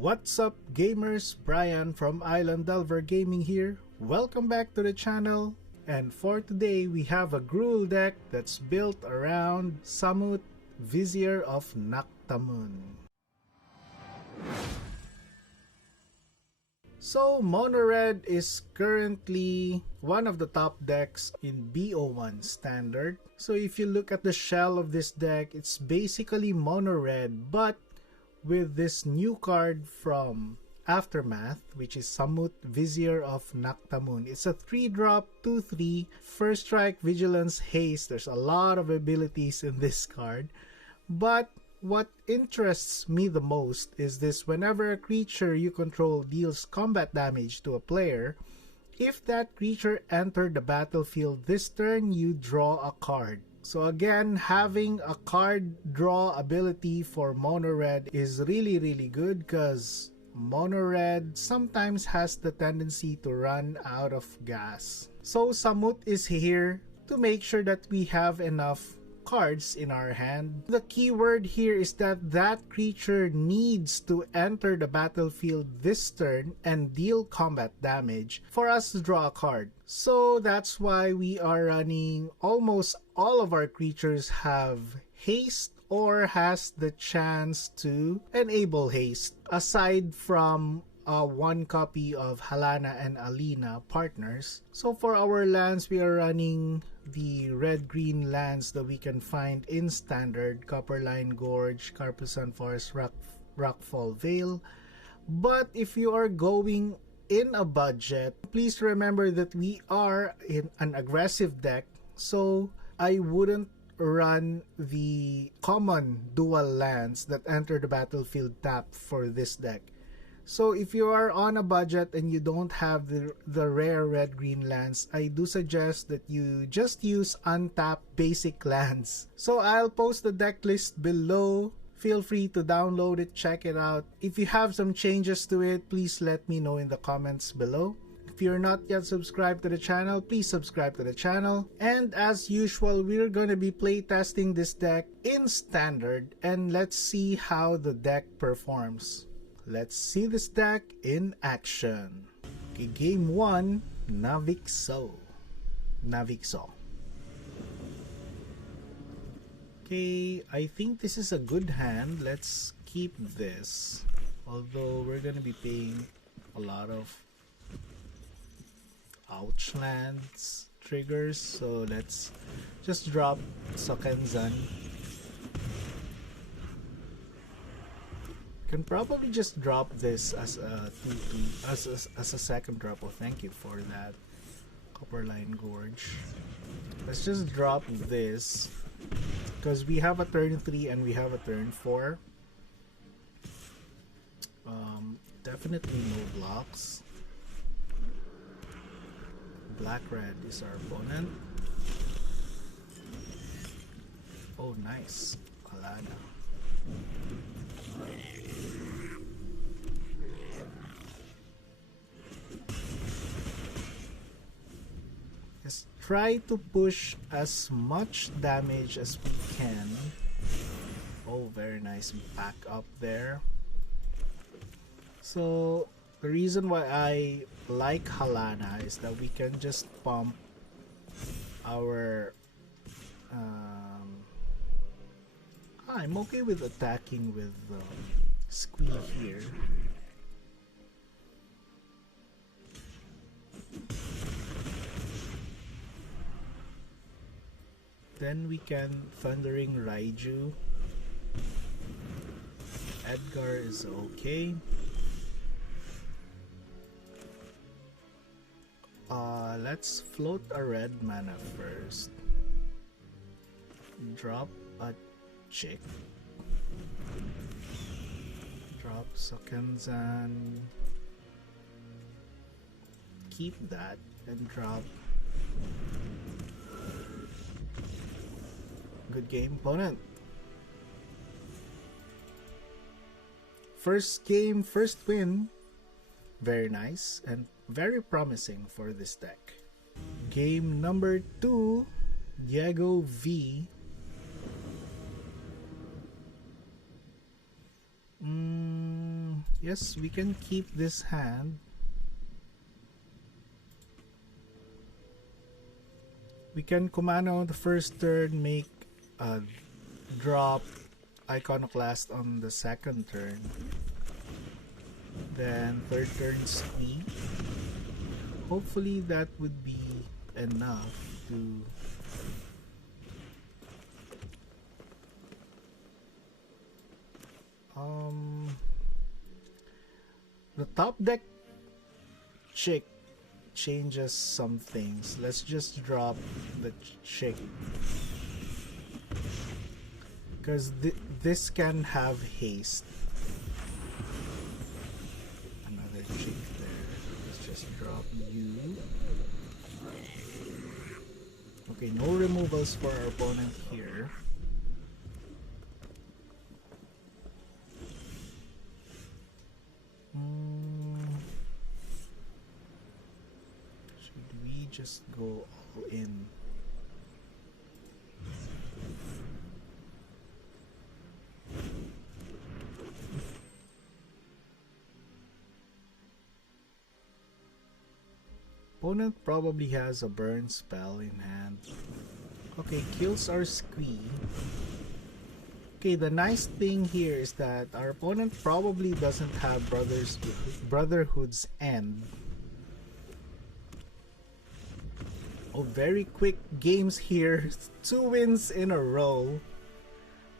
What's up gamers, Brian from Island Delver Gaming here. Welcome back to the channel, and for today we have a Gruul deck that's built around Samut, Vizier of Naktamun. So Mono Red is currently one of the top decks in BO1 standard. So if you look at the shell of this deck, it's basically Mono Red, but with this new card from Aftermath, which is Samut, Vizier of Naktamun. It's a 3-drop, 2/3, first strike, vigilance, haste. There's a lot of abilities in this card. But what interests me the most is this: whenever a creature you control deals combat damage to a player, if that creature entered the battlefield this turn, you draw a card. So again, having a card draw ability for Mono Red is really good, because Mono Red sometimes has the tendency to run out of gas. So Samut is here to make sure that we have enough cards in our hand. The key word here is that that creature needs to enter the battlefield this turn and deal combat damage for us to draw a card. So that's why we are running almost all of our creatures have haste or has the chance to enable haste, aside from one copy of Halana and Alena partners. So for our lands, we are running the red-green lands that we can find in standard: Copperline Gorge, Karplusan Forest, Rockfall Vale. But if you are going in a budget, please remember that we are in an aggressive deck, so I wouldn't run the common dual lands that enter the battlefield tapped for this deck. So if you are on a budget and you don't have the rare red-green lands, I do suggest that you just use untapped basic lands. So I'll post the deck list below. Feel free to download it, check it out. If you have some changes to it, please let me know in the comments below. If you're not yet subscribed to the channel, please subscribe to the channel. And as usual, we're going to be playtesting this deck in standard, and let's see how the deck performs. Let's see this deck in action. Okay, game 1, Navixo. Okay, I think this is a good hand. Let's keep this. Although we're gonna be paying a lot of ouch lands triggers, so let's just drop Sokenzan. Can probably just drop this as a 2/2 as a second drop. Oh, thank you for that, Copperline Gorge. Let's just drop this because we have a turn 3 and we have a turn 4. Definitely no blocks. Black-red is our opponent. Oh, nice, Halana. Just try to push as much damage as we can. Oh, very nice back up there. So the reason why I like Halana is that we can just pump our I'm okay with attacking with Squee here. Then we can Thundering Raiju. Edgar is okay. Let's float a red mana first. Drop a chick. Drop Sokenzan. Keep that and drop. Good game, opponent. First game, first win. Very nice and very promising for this deck. Game number 2, Diego V. Yes, we can keep this hand. We can Kumano the first turn, make a drop Iconoclast on the second turn. Then third turn Squee. Hopefully that would be enough to the top deck chick changes some things. Let's just drop the chick because this can have haste. Another chick there. Let's just drop you. Okay, no removals for our opponent here. Should we just go all in? Opponent probably has a burn spell in hand. Okay, kills our Squee. Okay, the nice thing here is that our opponent probably doesn't have Brotherhood's End. Oh, very quick games here. 2 wins in a row.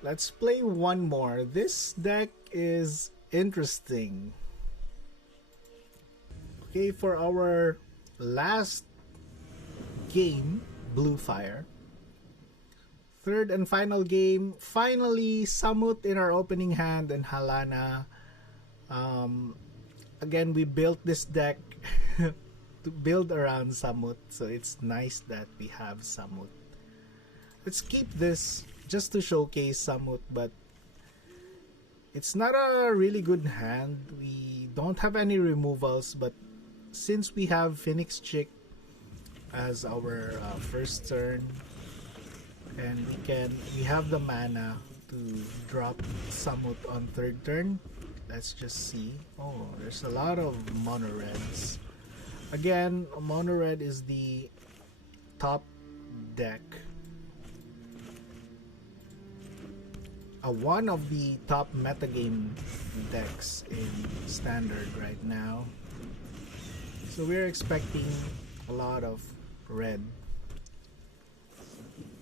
Let's play one more. This deck is interesting. Okay, for our last game, Blue Fire. Third and final game, finally Samut in our opening hand and Halana. Again, we built this deck to build around Samut, so it's nice that we have Samut. Let's keep this just to showcase Samut, but it's not a really good hand. We don't have any removals, but since we have Phoenix Chick as our first turn, and we have the mana to drop Samut on third turn. Let's just see. Oh, there's a lot of mono reds. Again, mono red is the top deck. One of the top metagame decks in standard right now. So we're expecting a lot of red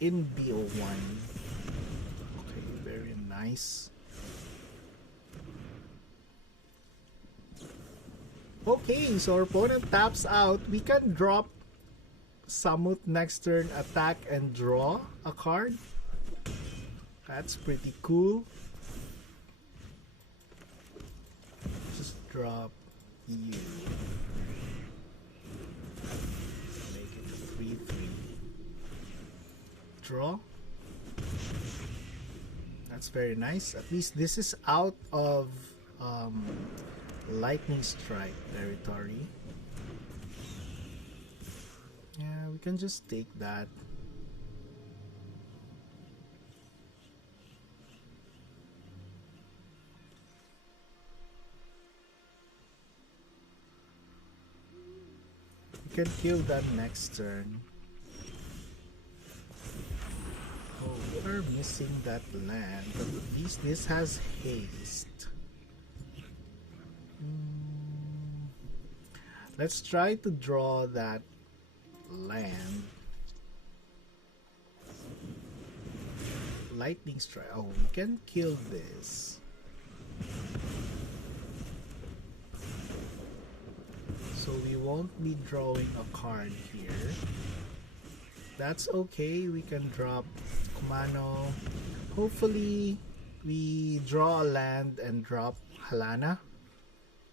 in BO1. Okay, very nice. Okay, so our opponent taps out. We can drop Samut next turn, attack and draw a card. That's pretty cool. Just drop you. Make it 3/3. Draw. That's very nice. At least this is out of Lightning Strike territory. Yeah, we can just take that. We can kill that next turn. Oh, we're missing that land, but at least this has haste. Let's try to draw that land. Lightning Strike. Oh, we can kill this. So we won't be drawing a card here. That's okay. We can drop Kumano. Hopefully we draw a land and drop Halana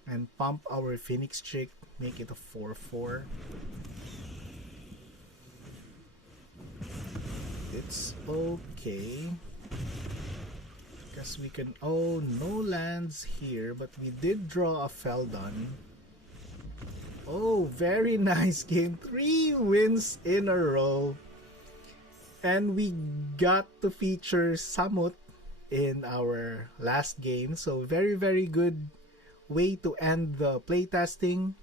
and pump our Phoenix Chick, make it a 4/4. It's okay. Guess we can. Oh, no lands here, but we did draw a Feldon. Oh, very nice game. 3 wins in a row. And we got to feature Samut in our last game. So very, very good way to end the playtesting.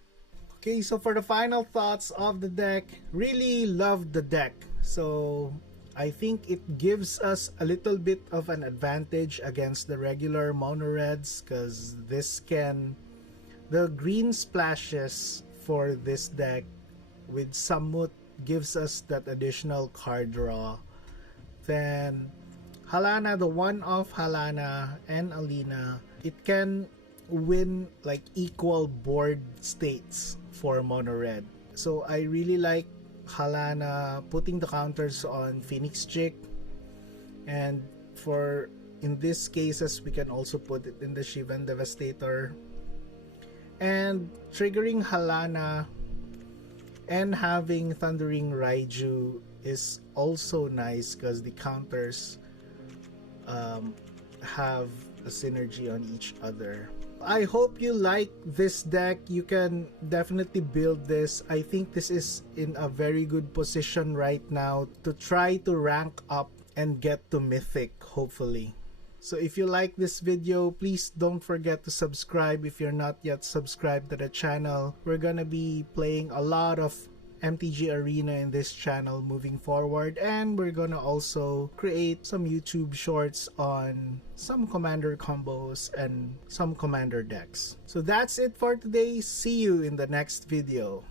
Okay, so for the final thoughts of the deck, really loved the deck. So I think it gives us a little bit of an advantage against the regular mono reds, because the green splashes for this deck with Samut gives us that additional card draw. Then Halana, the one-off Halana and Alena, it can win like equal board states for mono red. So I really like Halana putting the counters on Phoenix Chick, and for in these cases we can also put it in the Shivan Devastator. And triggering Halana and having Thundering Raiju is also nice because the counters have a synergy on each other. I hope you like this deck. You can definitely build this. I think this is in a very good position right now to try to rank up and get to Mythic, hopefully. So if you like this video, please don't forget to subscribe if you're not yet subscribed to the channel. We're gonna be playing a lot of MTG Arena in this channel moving forward, and we're gonna also create some YouTube shorts on some commander combos and some commander decks. So that's it for today. See you in the next video.